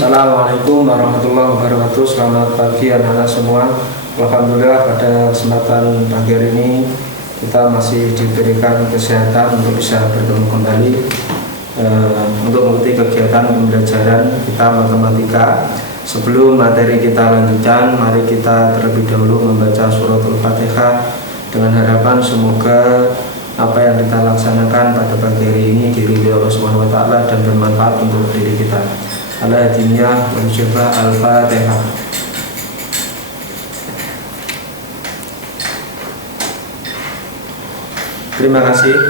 Assalamualaikum warahmatullahi wabarakatuh. Selamat pagi anak-anak semua. Alhamdulillah pada kesempatan pagi hari ini kita masih diberikan kesehatan untuk bisa bertemu kembali untuk mengikuti kegiatan pembelajaran kita matematika. Sebelum materi kita lanjutkan, mari kita terlebih dahulu membaca suratul Fatihah dengan harapan semoga apa yang kita laksanakan pada pagi hari ini diridhoi Allah Subhanahu wa taala dan bermanfaat untuk diri kita. Al-Hadiniyah Al-Jabah Al-Fatihah. Terima kasih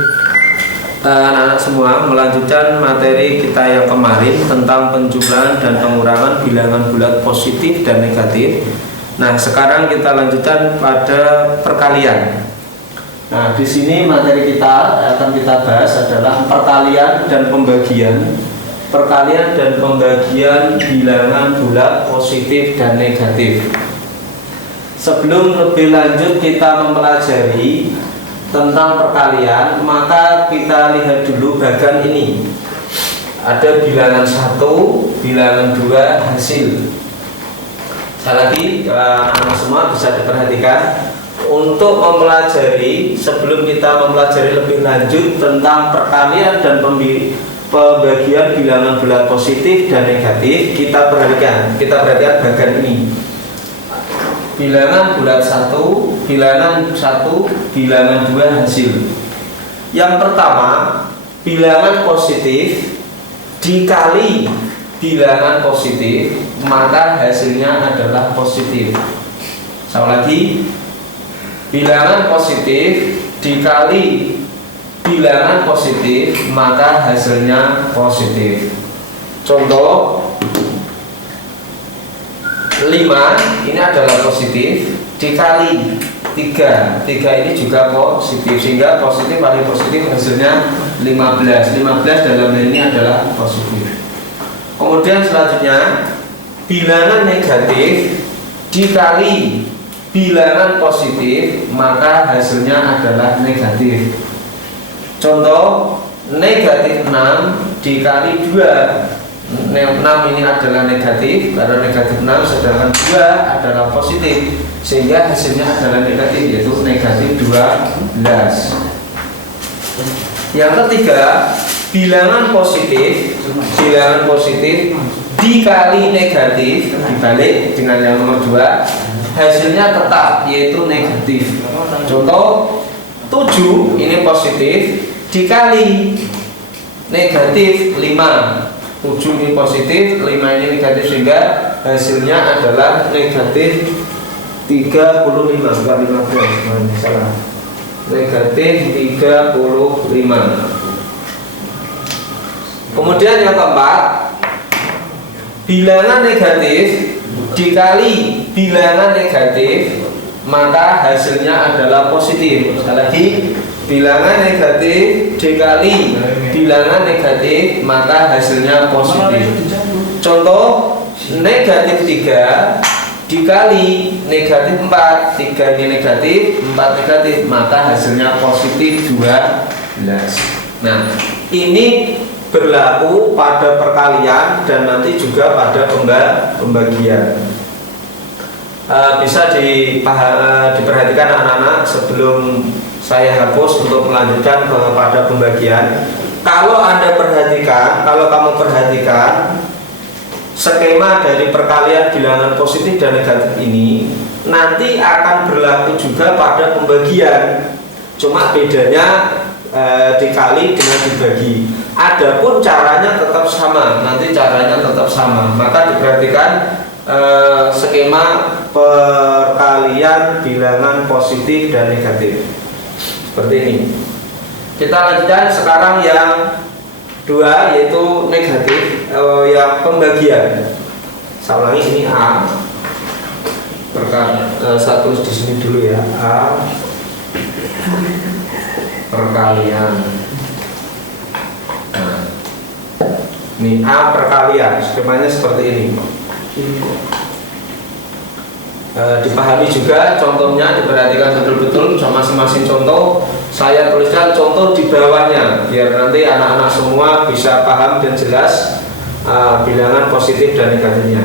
anak-anak semua. Melanjutkan materi kita yang kemarin tentang penjumlahan dan pengurangan bilangan bulat positif dan negatif. Nah, sekarang kita lanjutkan pada perkalian. Nah, di sini materi kita akan kita bahas adalah perkalian dan pembagian. Perkalian dan pembagian bilangan bulat positif dan negatif. Sebelum lebih lanjut kita mempelajari tentang perkalian, maka kita lihat dulu bagian ini. Ada bilangan 1, bilangan 2, hasil. Sekali lagi anak semua bisa diperhatikan untuk mempelajari, sebelum kita mempelajari lebih lanjut tentang perkalian dan pembagian bilangan bulat positif dan negatif, kita perhatikan bagian ini. Bilangan bulat 1, bilangan 1, bilangan 2, hasil. Yang pertama, bilangan positif dikali bilangan positif, maka hasilnya adalah positif. Sama lagi, bilangan positif dikali bilangan positif, maka hasilnya positif. Contoh 5 ini adalah positif dikali 3 ini juga positif, sehingga positif kali positif hasilnya 15 dalam hal ini adalah positif. Kemudian selanjutnya, bilangan negatif dikali bilangan positif, maka hasilnya adalah negatif. Contoh negatif 6 dikali 2. 6 ini adalah negatif karena negatif 6, sedangkan 2 adalah positif, sehingga hasilnya adalah negatif, yaitu negatif 12. Yang ketiga, bilangan positif dikali negatif, dibalik dengan yang nomor 2, hasilnya tetap, yaitu negatif. Contoh 7 ini positif dikali negatif 5. 7 ini positif, 5 ini negatif, sehingga hasilnya adalah negatif 35, bukan 15. Salah. Negatif 35. Kemudian yang keempat, bilangan negatif dikali bilangan negatif, maka hasilnya adalah positif. Sekali lagi, bilangan negatif dikali bilangan negatif, maka hasilnya positif. Contoh negatif 3 dikali negatif 4, 3 ini negatif, 4 negatif, maka hasilnya positif 12. Nah, ini berlaku pada perkalian dan nanti juga pada pembagian. Bisa diperhatikan anak-anak sebelum saya hapus untuk melanjutkan kepada pembagian. Kalau kamu perhatikan skema dari perkalian bilangan positif dan negatif ini nanti akan berlaku juga pada pembagian. Cuma bedanya dikali dengan dibagi. Adapun caranya tetap sama, Maka diperhatikan skema perkalian bilangan positif dan negatif seperti ini. Kita lanjutkan sekarang yang 2, yaitu negatif, yang pembagian. Saya ulangi, ini A. Satu di sini dulu ya, A perkalian. Nah, ini A perkalian, skemanya seperti ini. Dipahami juga contohnya, diperhatikan betul-betul masing-masing contoh. Saya tuliskan contoh di bawahnya biar nanti anak-anak semua bisa paham dan jelas bilangan positif dan negatifnya.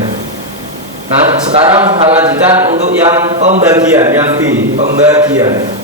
Nah, sekarang kita lanjutkan untuk yang pembagian, yang B, pembagian.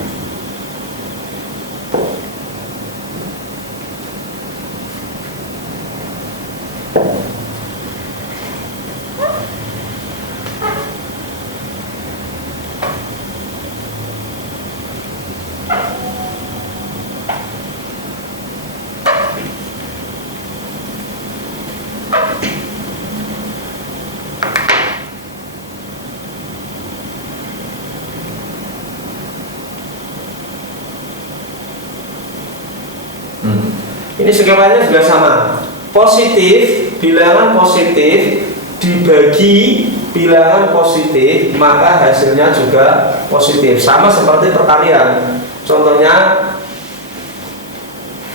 Ini skemanya juga sama. Positif, bilangan positif dibagi bilangan positif, maka hasilnya juga positif. Sama seperti perkalian. Contohnya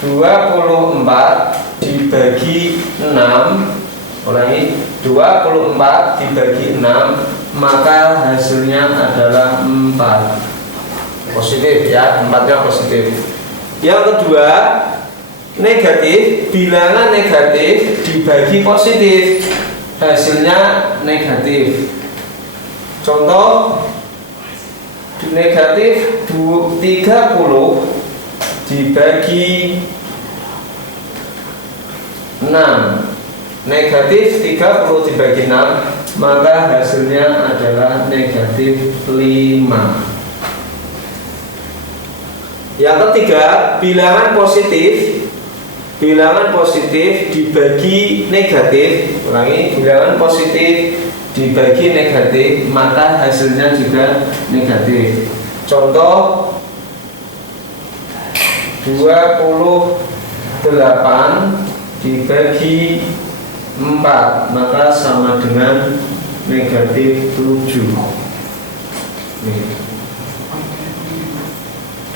24 dibagi 6. Ulangi, 24 dibagi 6, maka hasilnya adalah 4. Positif ya, 4-nya positif. Yang kedua, negatif, bilangan negatif dibagi positif, hasilnya negatif. Contoh, negatif 30 dibagi 6, negatif 30 dibagi 6, maka hasilnya adalah negatif 5. Yang ketiga, bilangan positif dibagi negatif. Ulangi, bilangan positif dibagi negatif, maka hasilnya juga negatif. Contoh, 28 dibagi 4, maka sama dengan negatif 7. Nih.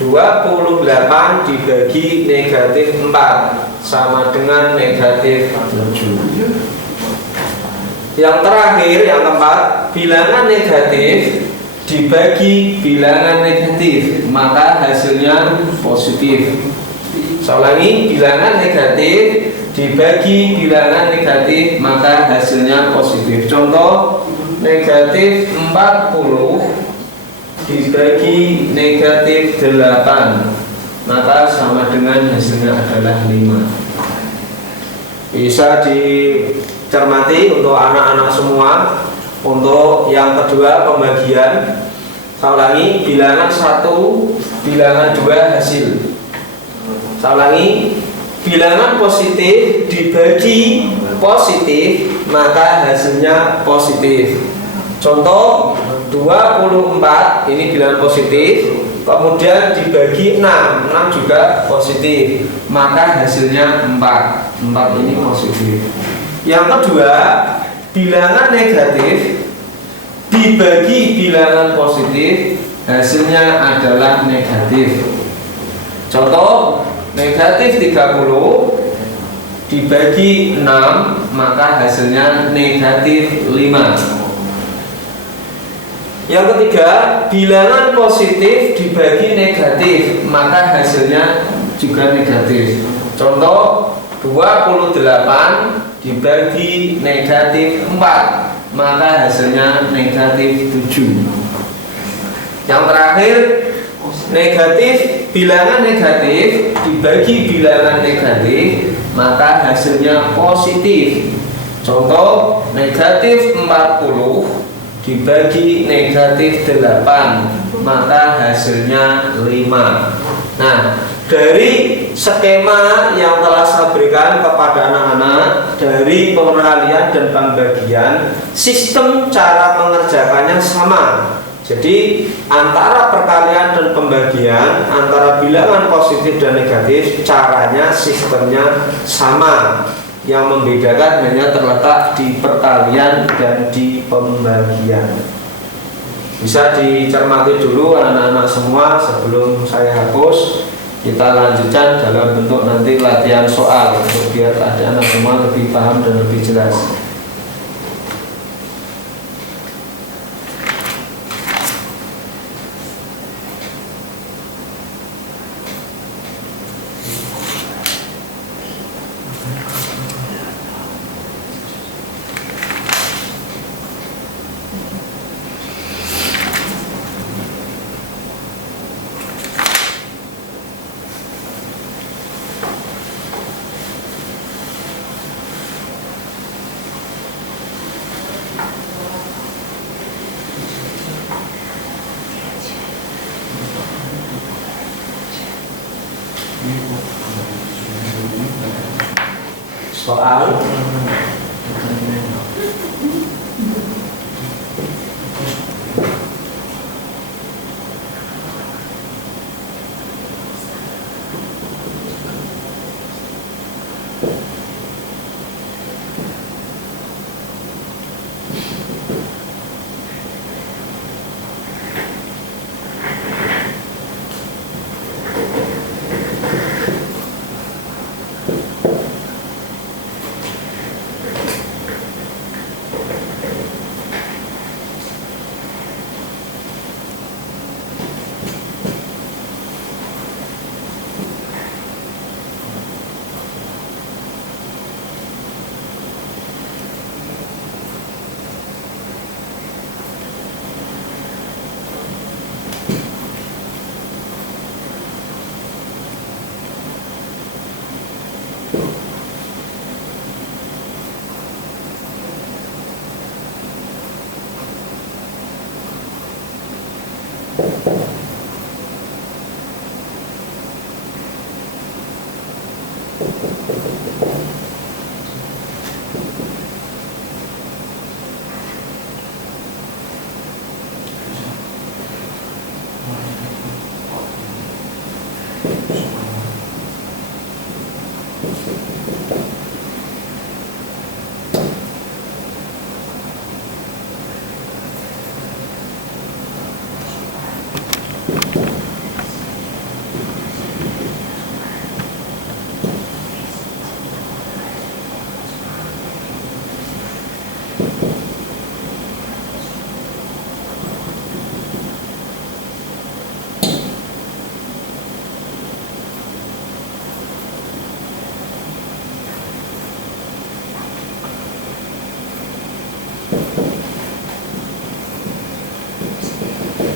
28 dibagi negatif 4 sama dengan negatif 7. Yang terakhir, yang keempat, bilangan negatif dibagi bilangan negatif, maka hasilnya positif. Saya ulangi, bilangan negatif dibagi bilangan negatif, maka hasilnya positif. Contoh, negatif 40 dibagi negatif 8, maka sama dengan hasilnya adalah 5. Bisa dicermati untuk anak-anak semua. Untuk yang kedua, pembagian. Saya ulangi, bilangan 1, bilangan 2 hasil. Saya ulangi, bilangan positif dibagi positif, maka hasilnya positif. Contoh, 24 ini bilangan positif, kemudian dibagi 6 juga positif, maka hasilnya 4 ini positif. Yang kedua, bilangan negatif dibagi bilangan positif, hasilnya adalah negatif. Contoh, negatif 30 dibagi 6, maka hasilnya negatif 5. Yang ketiga, bilangan positif dibagi negatif, maka hasilnya juga negatif. Contoh, 28 dibagi negatif 4, maka hasilnya negatif 7. Yang terakhir, negatif, bilangan negatif dibagi bilangan negatif, maka hasilnya positif. Contoh, negatif 40 dibagi negatif 8, maka hasilnya 5. Nah, dari skema yang telah saya berikan kepada anak-anak, dari peralihan dan pembagian, sistem cara mengerjakannya sama. Jadi antara perkalian dan pembagian, antara bilangan positif dan negatif, caranya, sistemnya sama. Yang membedakan hanya terletak di perkalian dan di pembagian. Bisa dicermati dulu anak-anak semua sebelum saya hapus. Kita lanjutkan dalam bentuk nanti latihan soal, untuk biar anak-anak semua lebih paham dan lebih jelas. soal.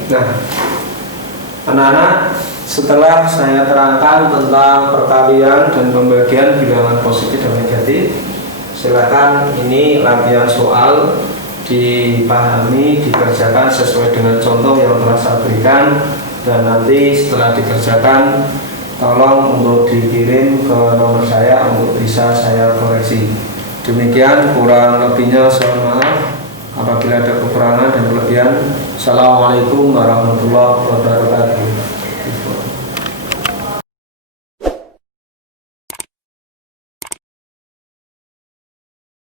Nah, anak-anak, setelah saya terangkan tentang perkalian dan pembagian bilangan positif dan negatif, silakan ini latihan soal, dipahami, dikerjakan sesuai dengan contoh yang telah saya berikan, dan nanti setelah dikerjakan tolong untuk dikirim ke nomor saya untuk bisa saya koreksi. Demikian, kurang lebihnya saya maaf apabila ada kekurangan dan kelebihan. Assalamualaikum warahmatullahi wabarakatuh.